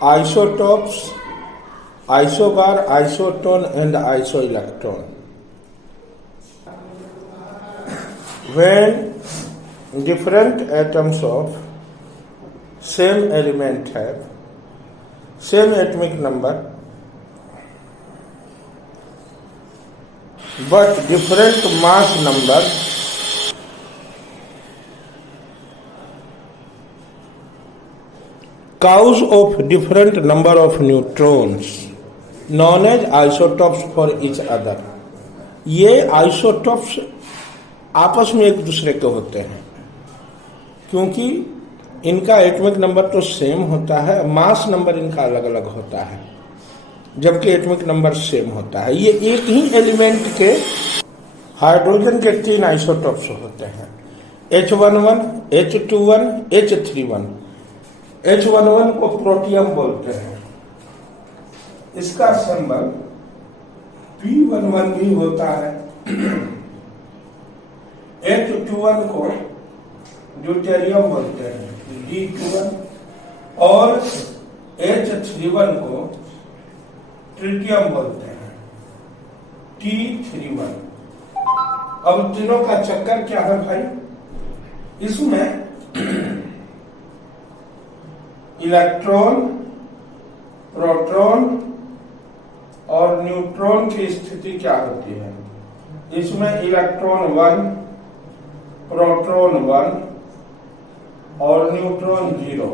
isotopes, isobar, isotone and isoelectron. When different atoms of same element have same atomic number but different mass number, cause of different number of neutrons known as isotopes for each other. ये isotopes आपस में एक दूसरे के होते हैं क्योंकि इनका एटॉमिक नंबर तो सेम होता है, मास नंबर इनका अलग अलग होता है, जबकि एटॉमिक नंबर सेम होता है। ये एक ही एलिमेंट के हाइड्रोजन के 3 आइसोटॉप्स होते हैं, H11, H21, H31। H11 को प्रोटियम बोलते हैं, इसका सिंबल P11 भी होता है। H21 को ड्यूटेरियम बोलते हैं, D21, और H31 को ट्रिटियम बोलते हैं, T31। अब तीनों का चक्कर क्या है भाई? इसमें इलेक्ट्रॉन, प्रोटॉन और न्यूट्रॉन की स्थिति क्या होती है? इसमें इलेक्ट्रॉन 1, प्रोटॉन 1 और न्यूट्रॉन 0।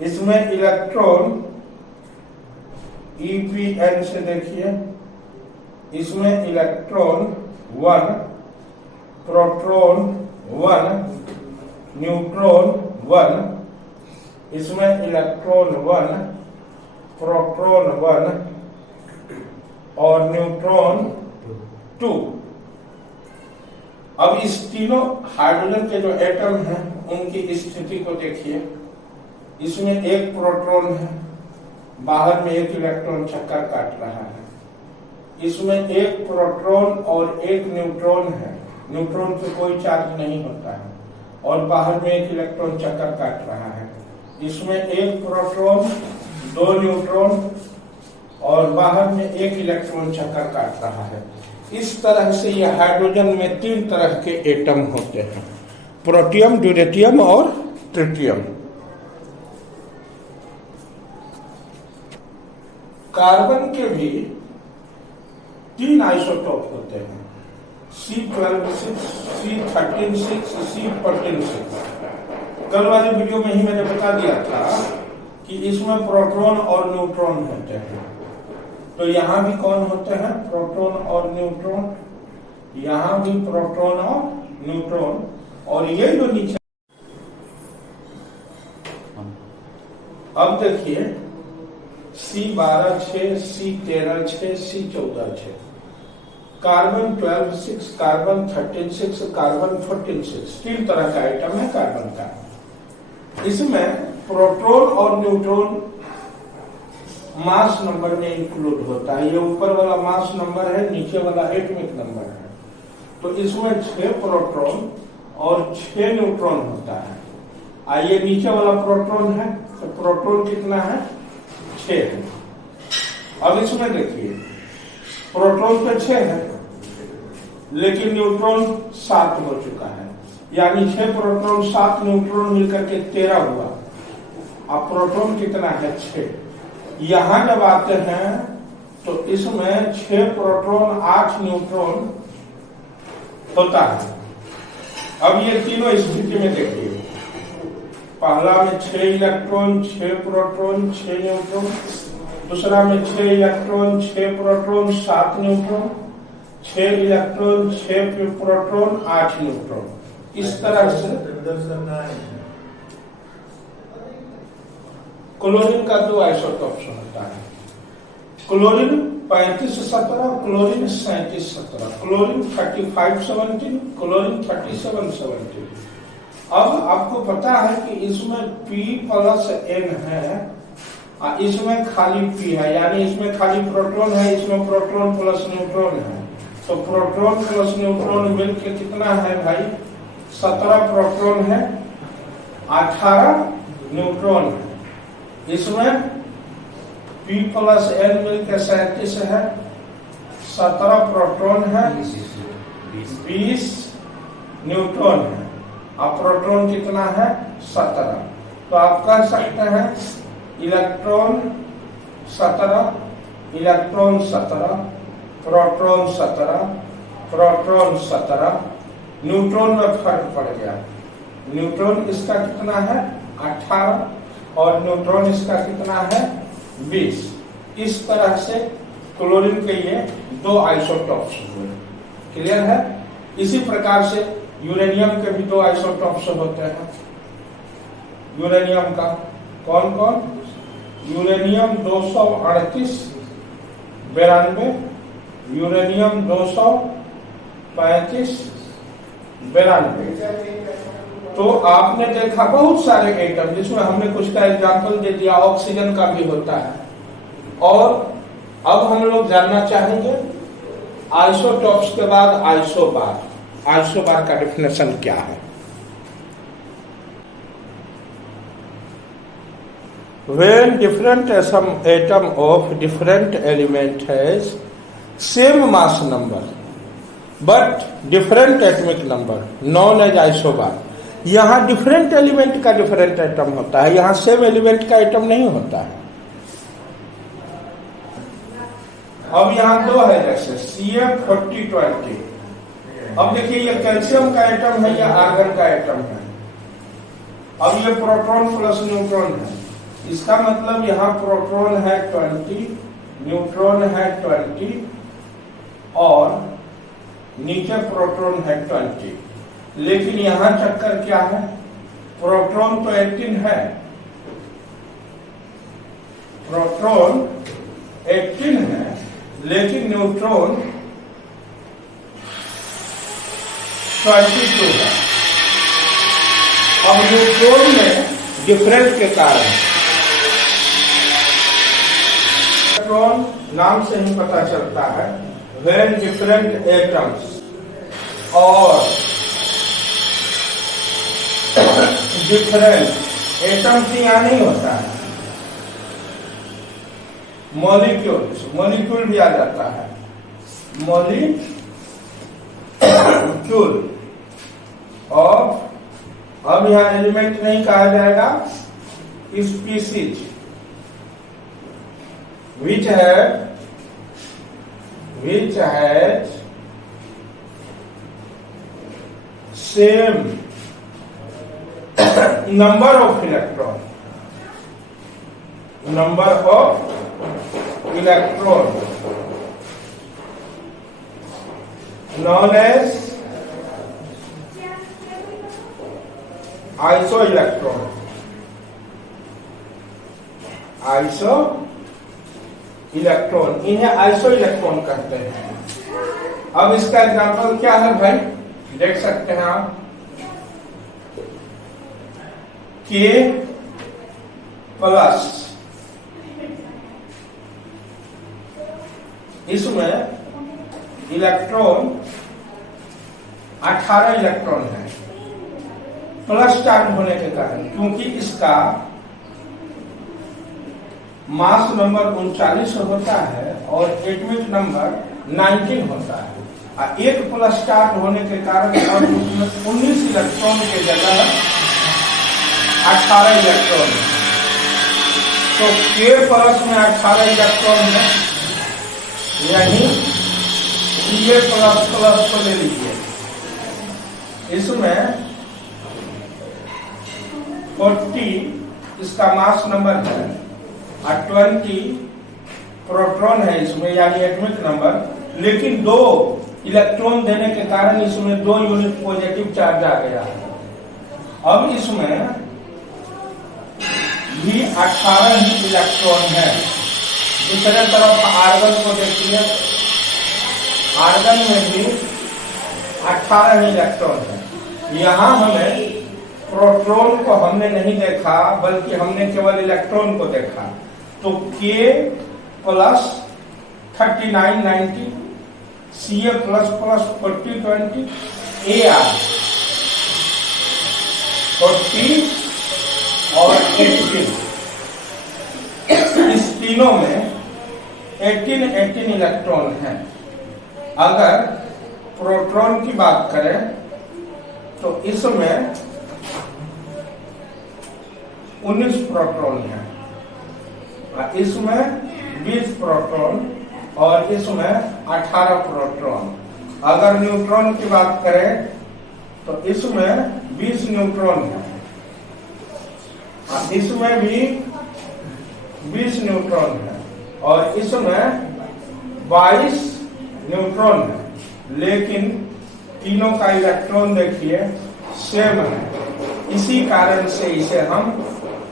इसमें इलेक्ट्रॉन EPN से देखिए, इसमें इलेक्ट्रॉन 1, प्रोटॉन 1, न्यूट्रॉन 1, इसमें इलेक्ट्रॉन 1, प्रोटॉन 1 और न्यूट्रॉन 2। अब इस तीनों हाइड्रोजन के जो एटम हैं उनकी स्थिति को देखिए। इसमें एक प्रोटॉन है, बाहर में एक इलेक्ट्रॉन चक्कर काट रहा है। इसमें एक प्रोटॉन और एक न्यूट्रॉन है, न्यूट्रॉन पे कोई चार्ज नहीं होता है और बाहर में एक इलेक्ट्रॉन चक्कर काट रहा है। इसमें एक प्रोटॉन, 2 न्यूट्रॉन और बाहर में एक इलेक्ट्रॉन चक्कर काट रहा है। इस तरह से यह हाइड्रोजन में 3 तरह के एटम होते हैं, प्रोटियम, ड्यूटेरियम और ट्रिटियम। कार्बन के भी 3 आइसोटॉप होते हैं, C12(6), C13(6), C14(6). कल वाली वीडियो में ही मैंने बता दिया था कि इसमें प्रोटॉन और न्यूट्रॉन होते हैं। तो यहां भी कौन होते हैं? प्रोटॉन और न्यूट्रॉन। यहां भी प्रोटॉन और न्यूट्रॉन। और ये जो नीचे, अब देखिए C12(6), C13(6), C14(6), carbon 12(6), carbon 13(6), carbon 14(6). 3 तरह का आइटम है कार्बन का। इसमें प्रोटॉन और न्यूट्रॉन मास नंबर में इंक्लूड होता है। ये ऊपर वाला मास नंबर है, नीचे वाला एटॉमिक नंबर है। तो इसमें 6 प्रोटॉन और 6 न्यूट्रॉन होता है। आइए नीचे वाला प्रोटॉन है, तो प्रोटॉन कितना है? 6 है। अब इसमें देखिए प्रोटॉन पे 6 है लेकिन न्यूट्रॉन 7 हो चुका है, यानी 6 प्रोटॉन 7 न्यूट्रॉन मिलकर के 13 हुआ। अब प्रोटॉन कितना है? 6। यहां जब आते हैं तो इसमें 6 प्रोटॉन 8 न्यूट्रॉन होता है। अब ये तीनों स्थिति में देखिए, पहला में 6 इलेक्ट्रॉन, 6 प्रोटॉन, 6 न्यूट्रॉन। दूसरा में 6 electron, 6 proton, 7 neutron. 6 electron, 6 proton, 8 neutron. इस तरह से क्लोरीन का 2 आइसोटॉप्स होता है, क्लोरीन 3517, क्लोरीन 3717, क्लोरीन 3517, क्लोरीन 3717। अब आपको पता है कि इसमें P+N है, इसमें खाली P है, यानी इसमें खाली प्रोटॉन है, इसमें प्रोटॉन प्लस न्यूट्रॉन है। तो प्रोटॉन प्लस न्यूट्रॉन मिलकर कितना है भाई? 17 प्रोटॉन है, 18 न्यूट्रॉन है। इसमें P प्लस N मिलकर 37 है, 17 प्रोटॉन है, 20 न्यूट्रॉन है। अब प्रोटॉन कितना है? 17। तो आप कह सकते हैं electron 17, electron 17, proton 17, proton 17, neutron में फर्क पड़ गया। न्यूट्रॉन इसका कितना है? 18 और न्यूट्रॉन इसका कितना है? 20। इस तरह से क्लोरीन के ये 2 आइसोटॉप्स हुए। क्लियर है? इसी प्रकार से यूरेनियम के भी 2 आइसोटॉप्स होते हैं। यूरेनियम का कौन कौन? Uranium 238 92, uranium 235 92। तो आपने देखा बहुत सारे एटम, जिसमें हमने कुछ का एग्जाम्पल दे दिया, ऑक्सीजन का भी होता है। और अब हम लोग जानना चाहेंगे आइसोटॉप्स के बाद आइसोबार। आइसोबार का डेफिनेशन क्या है? When different atom of different element has same mass number but different atomic number known as isobar। यहाँ डिफरेंट एलिमेंट का डिफरेंट एटम होता है, यहाँ सेम एलिमेंट का एटम नहीं होता है। अब यहाँ 2 है, जैसे CF4020। अब देखिए ये कैल्शियम का एटम है या आर्गन का एटम है। अब ये प्रोटॉन प्लस न्यूट्रॉन है, इसका मतलब यहाँ प्रोटॉन है 20, न्यूट्रॉन है 20 और नीचे प्रोटॉन है 20। लेकिन यहाँ चक्कर क्या है? प्रोटॉन तो 18 है, प्रोटॉन 18 है, लेकिन न्यूट्रॉन 22 है। अब न्यूट्रॉन में डिफरेंस के कारण इलेक्ट्रॉन नाम से ही पता चलता है, वेन डिफरेंट एटम्स और डिफरेंट एटम्स यहाँ नहीं होता है, मॉलिक्यूल भी आ जाता है, मॉलिक्यूल और अब यहाँ एलिमेंट नहीं कहा जाएगा, species which has same number of electron, known as isoelectron। Electron, इन्हें आइसो इलेक्ट्रॉन कहते हैं। अब इसका एग्जांपल क्या है भाई? देख सकते हैं आप, K प्लस, इसमें इलेक्ट्रॉन 18 इलेक्ट्रॉन है, प्लस चार्ज होने के कारण, क्योंकि इसका मास नंबर 39 होता है और एटॉमिक नंबर 19 होता है। एक प्लस चार्ज होने के कारण अब उसमें 19 इलेक्ट्रॉन के जगह 18 इलेक्ट्रॉन है। तो K प्लस में 18 इलेक्ट्रॉन है, यानी Ca प्लस प्लस को ले लीजिए, इसमें 40 इसका मास नंबर है और 20 प्रोटॉन है इसमें, यानी एटॉमिक नंबर, लेकिन 2 इलेक्ट्रॉन देने के कारण इसमें 2 यूनिट पॉजिटिव चार्ज आ गया है। अब इसमें भी 18 ही इलेक्ट्रॉन है। दूसरे तरफ आर्गन को देखिए, आर्गन में भी 18 ही इलेक्ट्रॉन है। यहाँ हमें प्रोटॉन को हमने नहीं देखा, बल्कि हमने केवल इलेक्ट्रॉन को देखा। तो K plus 39 90, Ca plus plus 40 20, Ar 40 और 18, तीनों में 18 इलेक्ट्रॉन हैं। अगर प्रोटॉन की बात करें तो इसमें 19 प्रोटॉन है, इसमें 20 प्रोटॉन और इसमें 18 प्रोटॉन। अगर न्यूट्रॉन की बात करें तो इसमें 20 न्यूट्रॉन है, इसमें भी 20 न्यूट्रॉन है और इसमें 22 न्यूट्रॉन है। लेकिन तीनों का इलेक्ट्रॉन देखिए सेम है, इसी कारण से इसे हम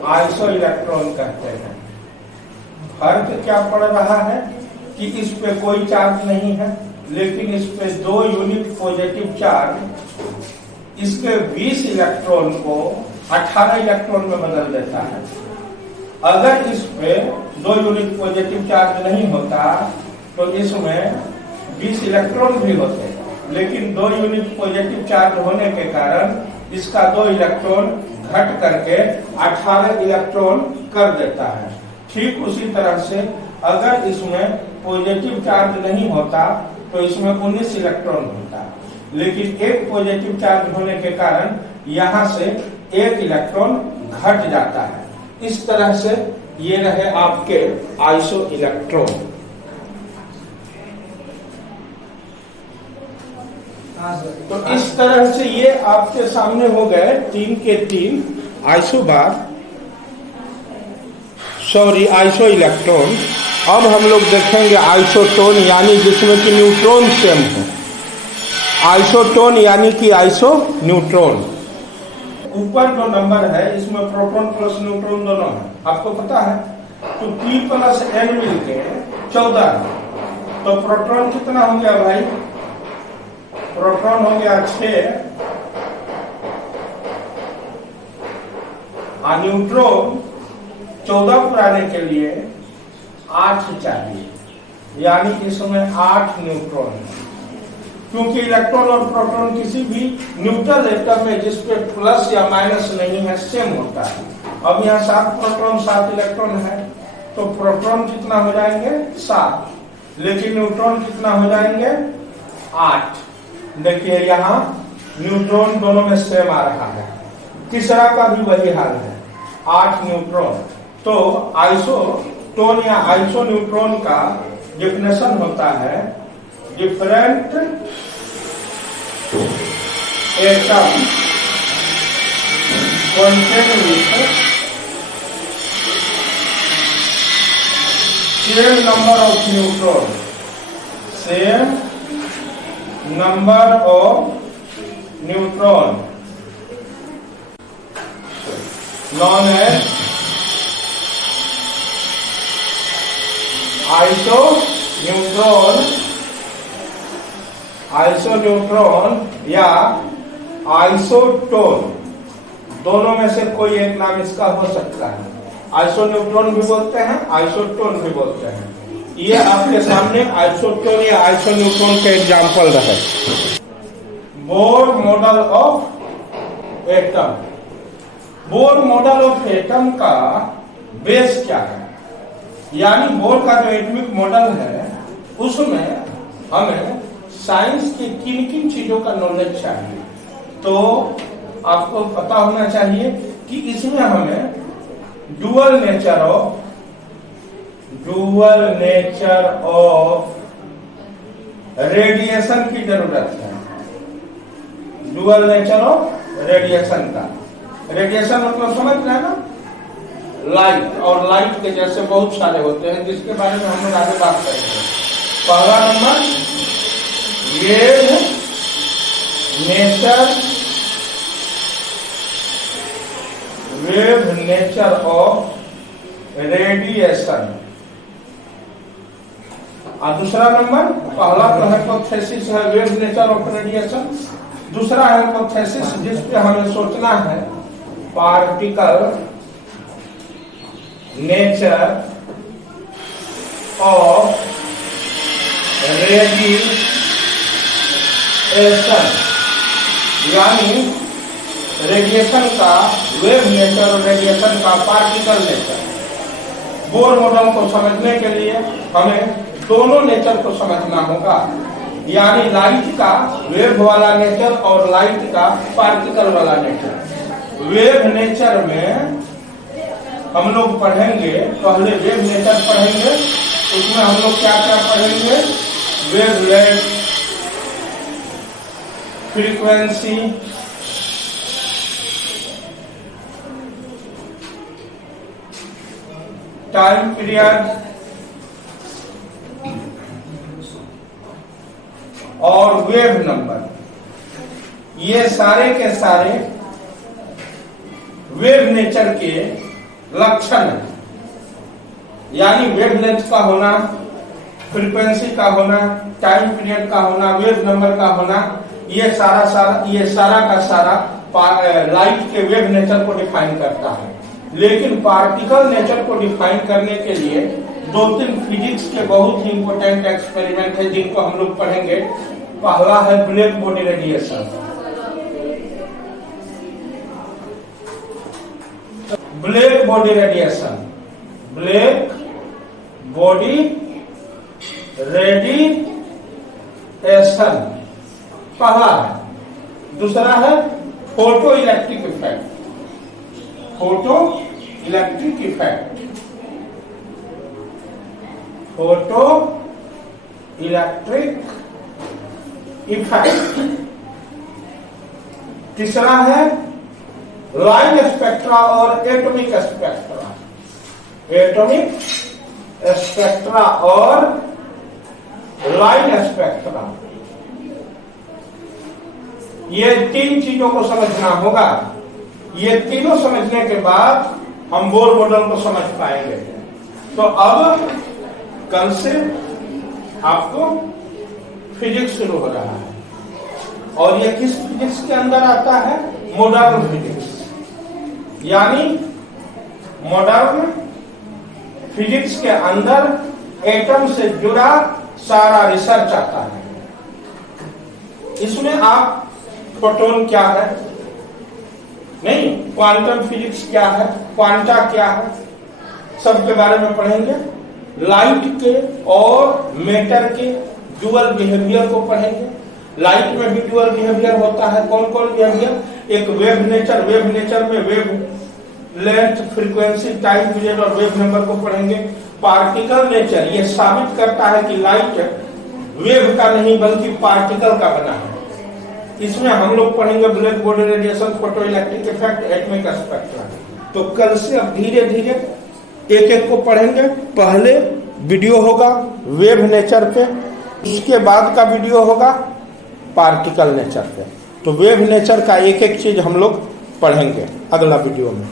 आइसो इलेक्ट्रॉन कहते हैं। फर्क क्या पड़ रहा है कि इस पे कोई चार्ज नहीं है, लेकिन इस पे 2 यूनिट पॉजिटिव चार्ज इसके 20 इलेक्ट्रॉन को 18 इलेक्ट्रॉन में बदल देता है। अगर इस पे 2 यूनिट पॉजिटिव चार्ज नहीं होता तो इसमें 20 इलेक्ट्रॉन भी होते, लेकिन 2 यूनिट पॉजिटिव चार्ज होने के कारण इसका 2 इलेक्ट्रॉन घट करके 18 इलेक्ट्रॉन कर देता है। ठीक उसी तरह से अगर इसमें पॉजिटिव चार्ज नहीं होता तो इसमें 19 इलेक्ट्रॉन होता, लेकिन एक पॉजिटिव चार्ज होने के कारण यहाँ से 1 इलेक्ट्रॉन घट जाता है। इस तरह से ये रहे आपके आइसो इलेक्ट्रॉन। तो इस तरह से ये आपके सामने हो गए 3 के 3 आइसो इलेक्ट्रॉन। अब हम लोग देखेंगे आइसोटोन, यानी जिसमें कि न्यूट्रॉन सेम हो। आइसोटोन यानी कि आइसो न्यूट्रॉन। ऊपर जो नंबर है इसमें प्रोटॉन प्लस न्यूट्रॉन दोनों है, आपको पता है। तो P प्लस N मिलके 14 है। तो प्रोटॉन कितना हो गया भाई? प्रोटॉन हो गया 6 और न्यूट्रॉन 14 पुराने के लिए 8 चाहिए, यानी इसमें 8 न्यूट्रॉन है। क्योंकि इलेक्ट्रॉन और प्रोटॉन किसी भी न्यूट्रल एटम में जिसपे प्लस या माइनस नहीं है सेम होता है। अब यहाँ 7 प्रोटॉन 7 इलेक्ट्रॉन है, तो प्रोटॉन कितना हो जाएंगे? 7, लेकिन न्यूट्रॉन कितना हो जाएंगे? 8। देखिए यहाँ न्यूट्रॉन दोनों में सेम आ रहा है। तीसरा का भी वही हाल है, 8 न्यूट्रॉन। तो आइसोटोन या आइसो न्यूट्रॉन का डेफिनेशन होता है different atom contain with same number of neutron, same number of neutron, known as आइसोन्यूट्रॉन या आइसोटोन। दोनों में से कोई एक नाम इसका हो सकता है। आइसोन्यूट्रॉन भी बोलते हैं, आइसोटोन भी बोलते हैं। ये आपके सामने आइसोटोन या आइसोन्यूट्रॉन के एग्जाम्पल रहे। Bohr model of atom. Bohr model of atom का बेस क्या है? यानी बोर का जो एटॉमिक मॉडल है उसमें हमें साइंस की किन किन चीजों का नॉलेज चाहिए। तो आपको पता होना चाहिए कि इसमें हमें डुअल नेचर ऑफ रेडिएशन की जरूरत है। डुअल नेचर ऑफ रेडिएशन का, रेडिएशन मतलब समझ रहे हैं ना, लाइट, और लाइट के जैसे बहुत सारे होते हैं जिसके बारे में हम लोग आगे बात करेंगे। पहला number wave nature of radiation. और दूसरा नंबर, पहला तो हाइपोथेसिस है वेव नेचर ऑफ रेडिएशन, दूसरा हाइपोथेसिस जिसपे हमें सोचना है पार्टिकल नेचर ऑफ रेडिएशन, यानी रेडिएशन का वेव नेचर और रेडिएशन का पार्टिकल नेचर। बोर मॉडल को समझने के लिए हमें दोनों नेचर को समझना होगा, यानी लाइट का वेव वाला नेचर और लाइट का पार्टिकल वाला नेचर। वेव नेचर में हम लोग पढ़ेंगे, पहले वेव नेचर पढ़ेंगे, उसमें हम लोग क्या क्या पढ़ेंगे, वेवलेंथ, फ्रीक्वेंसी, टाइम पीरियड और वेव नंबर। ये सारे के सारे वेव नेचर के लक्षण है, यानी वेवलेंथ का होना, फ्रीक्वेंसी का होना, टाइम पीरियड का होना, वेव नंबर का होना, ये सारा का सारा लाइट के वेव नेचर को डिफाइन करता है। लेकिन पार्टिकल नेचर को डिफाइन करने के लिए 2-3 फिजिक्स के बहुत ही इंपॉर्टेंट एक्सपेरिमेंट है जिनको हम लोग पढ़ेंगे। पहला है black body radiation. Black body radiation, black body radiation पहला है। दूसरा है photo electric effect, photo electric effect, photo electric effect. तीसरा है लाइन स्पेक्ट्रा और एटॉमिक स्पेक्ट्रा, एटॉमिक स्पेक्ट्रा और लाइन स्पेक्ट्रा। ये 3 चीजों को समझना होगा। ये तीनों समझने के बाद हम बोर मॉडल को समझ पाएंगे। तो अब कल से आपको फिजिक्स शुरू हो रहा है, और ये किस फिजिक्स के अंदर आता है, मॉडर्न फिजिक्स। यानी मॉडर्न फिजिक्स के अंदर एटम से जुड़ा सारा रिसर्च आता है। इसमें आप फोटोन क्या है, नहीं, क्वांटम फिजिक्स क्या है, क्वांटा क्या है, सबके बारे में पढ़ेंगे। लाइट के और मैटर के डुअल बिहेवियर को पढ़ेंगे। लाइट में भी डुअल बिहेवियर होता है। कौन कौन बिहेवियर, एक वेव नेचर, वेव नेचर में wave length, frequency, time period और वेव नंबर को पढ़ेंगे। पार्टिकल नेचर ये साबित करता है कि लाइट वेव का नहीं बल्कि पार्टिकल का बना है। इसमें हम लोग पढ़ेंगे black body radiation, photo electric effect, atomic spectra. तो कल से अब धीरे धीरे एक एक को पढ़ेंगे। पहले वीडियो होगा वेव नेचर पे, उसके बाद का वीडियो होगा पार्टिकल नेचर पे। तो वेव नेचर का एक एक चीज हम लोग पढ़ेंगे अगला वीडियो में।